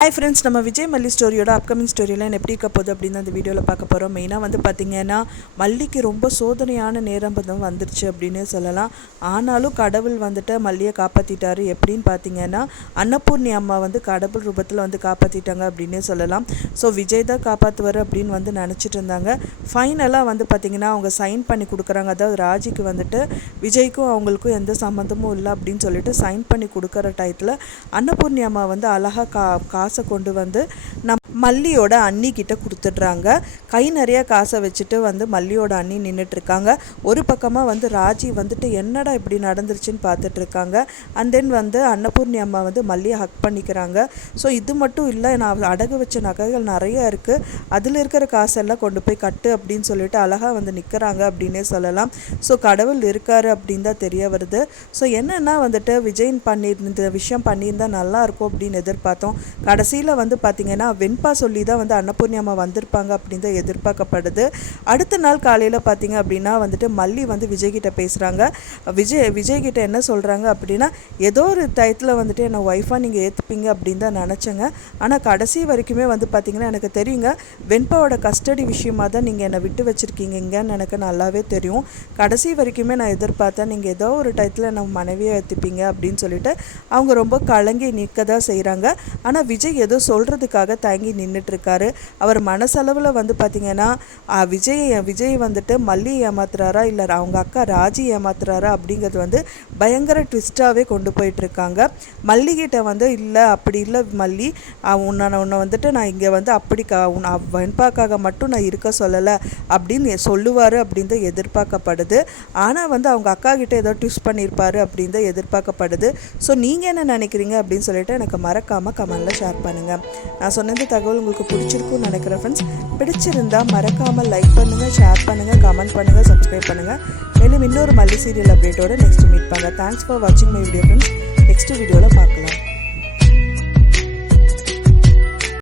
Hi friends நம்ம விஜய் மல்லி ஸ்டோரியோட upcoming ஸ்டோரியெலாம் எப்படி இருக்க போகுது அப்படின்னு அந்த வீடியோவில் பார்க்க போகிறோம் மெயினாக வந்து பார்த்திங்கன்னா மல்லிக்கு ரொம்ப சோதனையான நேரம் வந்து வந்துருச்சு அப்படின்னு சொல்லலாம். ஆனாலும் கடவுள் வந்துட்டு மல்லியை காப்பாற்றிட்டாரு எப்படின்னு பார்த்தீங்கன்னா அன்னபூர்ணி அம்மா வந்து கடவுள் ரூபத்தில் வந்து காப்பாற்றிட்டாங்க அப்படின்னே சொல்லலாம். ஸோ விஜய் தான் காப்பாற்றுவார் அப்படின்னு வந்து நினச்சிட்டு இருந்தாங்க. ஃபைனலாக வந்து பார்த்திங்கன்னா அவங்க சைன் பண்ணி கொடுக்குறாங்க. அதாவது ராஜிக்கு வந்துட்டு விஜய்க்கும் அவங்களுக்கும் எந்த சம்மந்தமும் இல்லை அப்படின்னு சொல்லிட்டு சைன் பண்ணி கொடுக்குற டயத்தில் அன்னபூர்ணி அம்மா வந்து அழகாக கா காசை கொண்டு வந்து நம் மல்லியோட அண்ணி கிட்ட கொடுத்துட்றாங்க. கை நிறைய காசை வச்சுட்டு வந்து மல்லியோட அண்ணி நின்றுட்டு இருக்காங்க ஒரு பக்கமாக வந்து ராஜி வந்துட்டு என்னடா இப்படி நடந்துருச்சுன்னு பார்த்துட்டு இருக்காங்க அண்ட் தென் வந்து அன்னபூர்ணி அம்மா வந்து மல்லியை ஹக் பண்ணிக்கிறாங்க. ஸோ இது மட்டும் இல்லை நான் அடகு வச்ச நகைகள் நிறைய இருக்குது அதில் இருக்கிற காசெல்லாம் கொண்டு போய் கட்டு அப்படின்னு சொல்லிட்டு அழகாக வந்து நிற்கிறாங்க அப்படின்னே சொல்லலாம். ஸோ கடவுள் இருக்காரு அப்படின்னு தான் தெரிய வருது. ஸோ என்னென்னா வந்துட்டு விஜயன் பண்ணி இந்த விஷயம் பண்ணியிருந்தால் நல்லா இருக்கும் அப்படின்னு எதிர்பார்த்தோம். கடைசியில் வந்து பார்த்திங்கன்னா அப்பா சொல்லி தான் வந்து அன்னபூர்ணி அம்மா வந்திருப்பாங்க அப்படின்னு தான் எதிர்பார்க்கப்படுது. அடுத்த நாள் காலையில் பார்த்தீங்க அப்படின்னா வந்துட்டு மல்லி வந்து விஜய்கிட்ட பேசுகிறாங்க விஜய் விஜய்கிட்ட என்ன சொல்கிறாங்க அப்படின்னா ஏதோ ஒரு டயத்தில் வந்துட்டு என்னை ஒய்ஃபாக நீங்கள் ஏற்றுப்பீங்க அப்படின்னு தான் நினச்சேங்க. ஆனால் கடைசி வரைக்குமே வந்து பார்த்திங்கன்னா எனக்கு தெரியுங்க வெண்பாவோட கஸ்டடி விஷயமாக தான் நீங்கள் என்னை விட்டு வச்சுருக்கீங்கன்னு எனக்கு நல்லாவே தெரியும். கடைசி வரைக்குமே நான் எதிர்பார்த்தேன் நீங்கள் ஏதோ ஒரு டயத்தில் நம்ம மனைவியை ஏற்றுப்பீங்க அப்படின்னு சொல்லிட்டு அவங்க ரொம்ப கலங்கி நிற்க தான் செய்கிறாங்க ஆனால் விஜய் ஏதோ சொல்கிறதுக்காக தயங்கி நின்றுட்டுருக்காரு அவர் மனசளவில் வந்து பார்த்திங்கன்னா விஜய் விஜய் வந்துட்டு மல்லி ஏமாத்துறாரா? இல்லை அவங்க அக்கா ராஜி ஏமாத்துறாரா? அப்படிங்கிறது வந்து பயங்கர ட்விஸ்ட்டாகவே கொண்டு போயிட்டுருக்காங்க. மல்லிகிட்ட வந்து இல்லை அப்படி இல்லை மல்லி. உன்னை உன்னை வந்துட்டு நான் இங்கே வந்து அப்படி கா உன் வெண்பாக்காக மட்டும் நான் இருக்க சொல்லலை. அப்படின்னு சொல்லுவார் அப்படின்னு தான் எதிர்பார்க்கப்படுது. ஆனால் வந்து அவங்க அக்கா கிட்டே ஏதோ ட்விஸ்ட் பண்ணியிருப்பாரு அப்படின்னு தான் எதிர்பார்க்கப்படுது. ஸோ நீங்கள் என்ன நினைக்கிறீங்க அப்படின்னு சொல்லிட்டு எனக்கு மறக்காமல் கமெண்டில் ஷேர் பண்ணுங்கள் நான் சொன்னது தகவல் உங்களுக்கு பிடிச்சிருக்கும்னு நினைக்கிறேன் ஃப்ரெண்ட்ஸ் பிடிச்சிருந்தா மறக்காமல் லைக் பண்ணுங்கள் ஷேர் பண்ணுங்கள் கமெண்ட் பண்ணுங்கள் சப்ஸ்கிரைப் பண்ணுங்கள் மேலும் இன்னொரு மல்லி சீரியல் அப்டேட்டோட நெக்ஸ்ட் மீட் பண்ணுங்கள் தேங்க்ஸ் ஃபார் வாட்சிங் my video friends next video